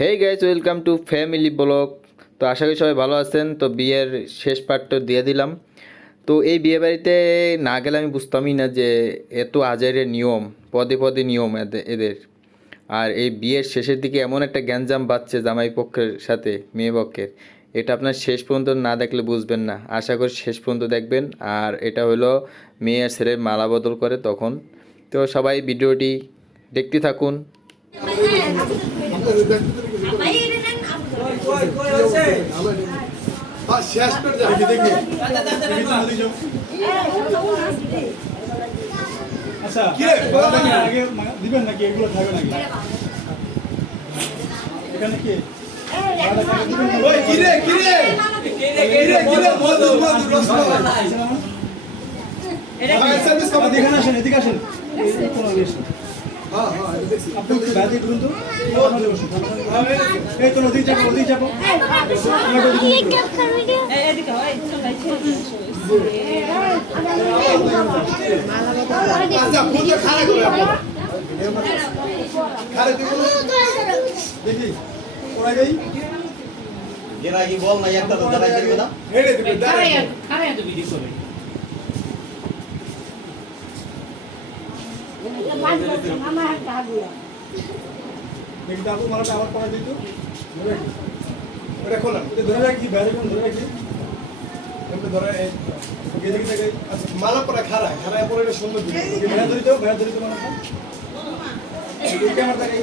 Hey guys, welcome to family blog. তো আশা করি সবাই ভালো আছেন। তো বিয়ের শেষ পার্টটা দিয়ে দিলাম। তো এই বিয়ে বাড়িতে না গেলে আমি বুঝতামই না যে এত আজাইরের নিয়ম, পদে পদে নিয়ম এদের। আর এই বিয়ের শেষের দিকে এমন একটা গ্যাঞ্জাম বাজছে জামাই পক্ষের সাথে মেয়ে পক্ষের, এটা আপনার শেষ পর্যন্ত না দেখলে বুঝবেন না। আশা করি শেষ পর্যন্ত দেখবেন। আর এটা হলো মেয়ে আর ছেলের মালা বদল করে তখন। তো সবাই ভিডিওটি দেখতে থাকুন। আচ্ছা আগে দিবেন নাকি এগুলো থাকবে নাকি এখানে কি এদিকে আসেন আপনি ব্যাধি করুন তো এই তো নদী যাবো দেখি ওরা যাই এরা কি বল না একটা তো দাঁড়াই যাবে না হেড়ে দিবে দাঁড়াই খারাপ তো ভিডিও করে দেখি আপু মালাটা আবার পড়া দিত এটা খোলা ধরে রাখি বাইরে কোন ধরে রাখি এমনি ধরে ওকে দেখি দেখি আচ্ছা মালা পরা খাড়া পরে এটা সুন্দর দিবে ভাইয়া ধরি তো মালাটা এই ক্যামেরা থাকে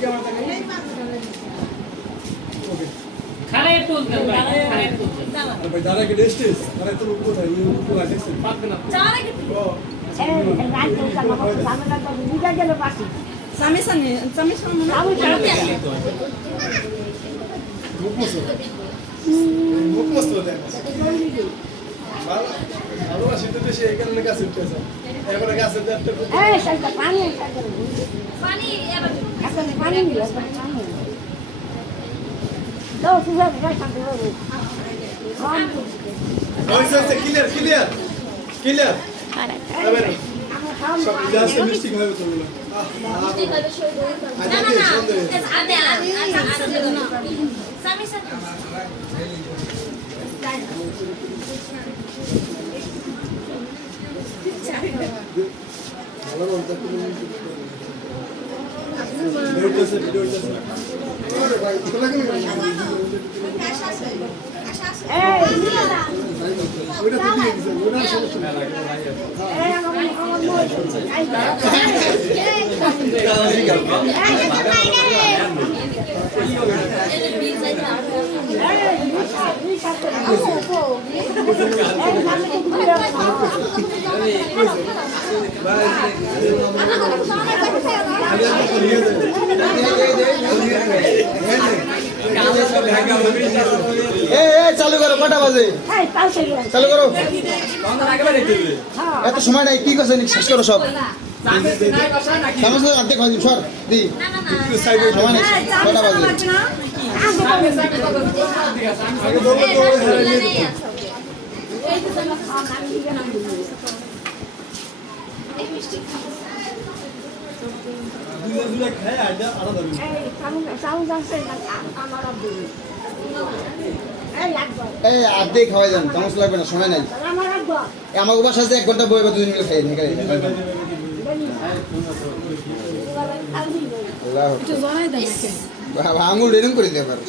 ওকে খারাপ তো ভাই খারাপ তো ভাই দাঁড়া কি ডিস্টেন্স দাঁড়া তো উপর থাকে উপর আছে পারবে না চারে কি রাত তো সামনে বুঝা গেল পাশে সামনে আমি চালাতে আসি মুখ মস্ত দেয় ভালোবাসি তো সে এখানে কাছে উঠেছে এবারে গাছের একটা এই সাইডটা পানি এবার পানি নিয়ে দাও সুজা গাছ দেবো ওইসে ক্লিয়ার এবারে সব জাস্ট মিস্টেক হবে তো বলো না আদে সামি ভালো বলতে ভিডিওটা আরে ভাই তো লাগে না ওটা তো দিয়ে দিছে ওটা সমস্যা না লাগে চালু করো, কটা বাজে? চালু করো, এত সময় নাই। কি করছে শেষ করো সব। অর্ধেক হয়নি সর দি সময় নেই। কটা বাজে? এই অর্ধেক খাওয়াই যান, চামচ লাগবে না, সময় নাই। আমার উপাস আছে 1 ঘন্টা বই বা 2 মিনিট খাই আঙুল এরকম করে দিতে পারে।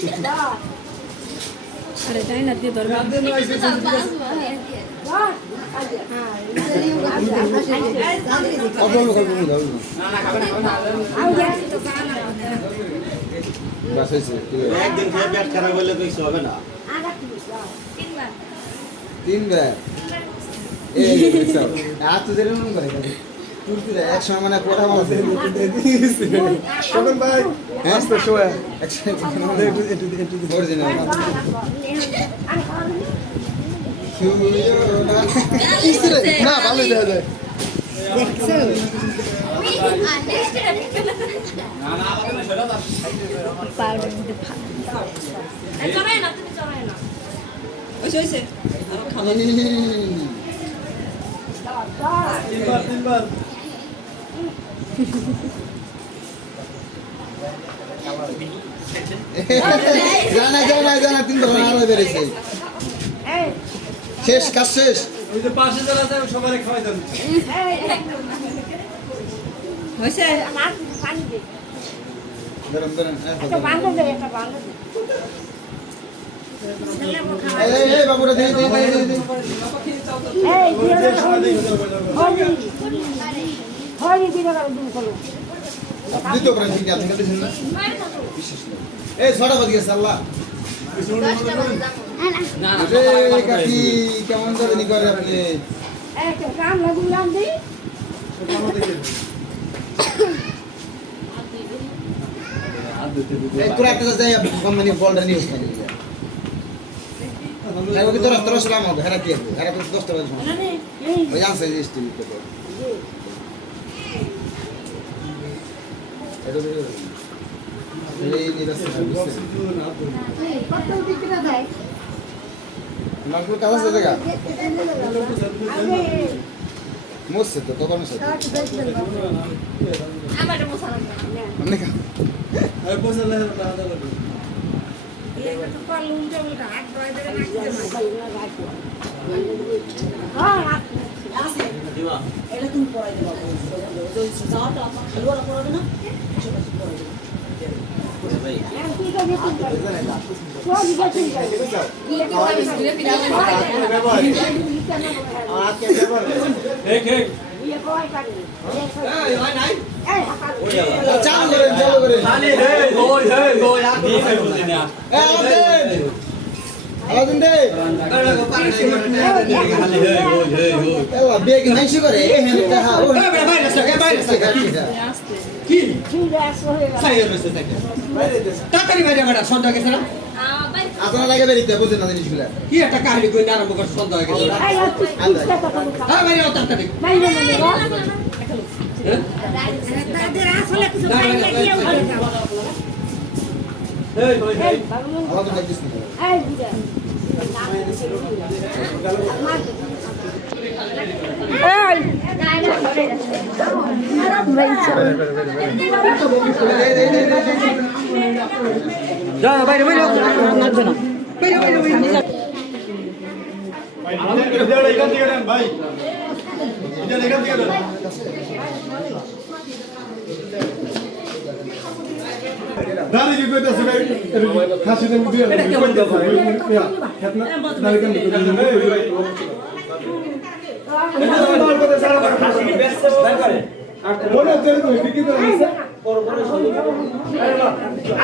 একদিন খেয়ে পেট খারাপ হলে কিছু হবে না 3 বার আর তো যেরকম করে তুলতে এক সময় মানে কোঠা মারছে শোনেন ভাই আস্তে শোয়া একটু ভরে দিন না ভালো দেখা যায় চড়াই না তুমি চড়াই না হইছে তিনবার জানা 3 ধরনের আলাদা বেরিয়েছে এই শেষ কাজ শেষ ওই যে পাশে যারা আছে সবাই খাওয়াই দেন হয়েছে আমার পানি দে ধরেন একটা বান্ধব দে একটা বান্ধব দে এই বাবুরা দে এই হরি দিন করে দিন করো দ্বিতীয় প্রাণ থেকে আপনি দিছেন না এই 6টা বাজে গেছে আল্লাহ রে কাকি কেমন জানি করে আপনি একটা কাম লাগুলাম দি এই তোরা একটা যাই কোম্পানি বলটা নিউজ খালি লাগো কি তোরা সালাম হবে হেরা কি হবে হেরা তো 10টা বাজে এই ওই আনছে যে স্টিল তো এই নিরাশা কত দিকটা যায় নাগপুর কাজ আছে জায়গা আগে মোসে তো কখন মোসে আমার মশলা না অনেক আর পয়সা লাগে টাকা দাও এটা তো পালুন জলটা হাত ধরে ধরে হ্যাঁ আছে এটা তুমি পড়াই দেবা যাওয়াটা আপনার খেলোয়াড় পড়াবে না কি করে তুমি কোন দিকে তুমি ये कोई कर চালু করেন আলাদিন দে এলা বিয়ে কি নাইছি করে এ হেন কাহা ও কি তাড়াতাড়ি বাইরে বেটা সন্ধ্যা গেছে না আপনারা লাগে বেরিতে বুঝেন না জিনিসগুলা কি একটা কাহিনী কই আরম্ভ করছে সন্ধ্যা হয়ে গেছে হ্যাঁ বাইরে আও তাড়াতাড়ি আলাদিন দেখছিস না যা বাইরে বাইরে ভিডিওটা এখান থেকে দেন ভাই ভিডিওটা এখান থেকে দেন দাঁড়ি কি কইতাছ ভাই খাসি দেন ভিডিও এটা কেমন কথা খেতনা দাঁড়ি কেন মনে হচ্ছে তুমি বিক্রি করে দিচ্ছে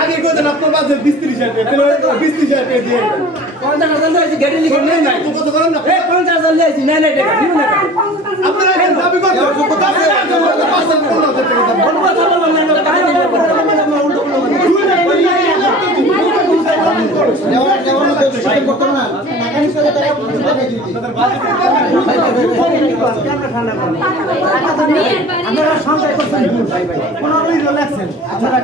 আগে কইতেন আপনার বাজে 20-30 হাজার টাকা 20-30 হাজার টাকা দিয়ে 50,000 দিয়েছি গাড়ি লিখে নেই নাই কত করেন না 50,000 দিয়েছি নাই নাই টাকা দিব না আপনারা এখন দাবি করতে কত আছে 5,000 টাকা দাম বলবো চলো না যেমন তো শুটিং করতে না টাকা নিতে টাকা টাকা দিতে আপনারা সঞ্চয় করছেন কোন রিলেক্সেন আপনারা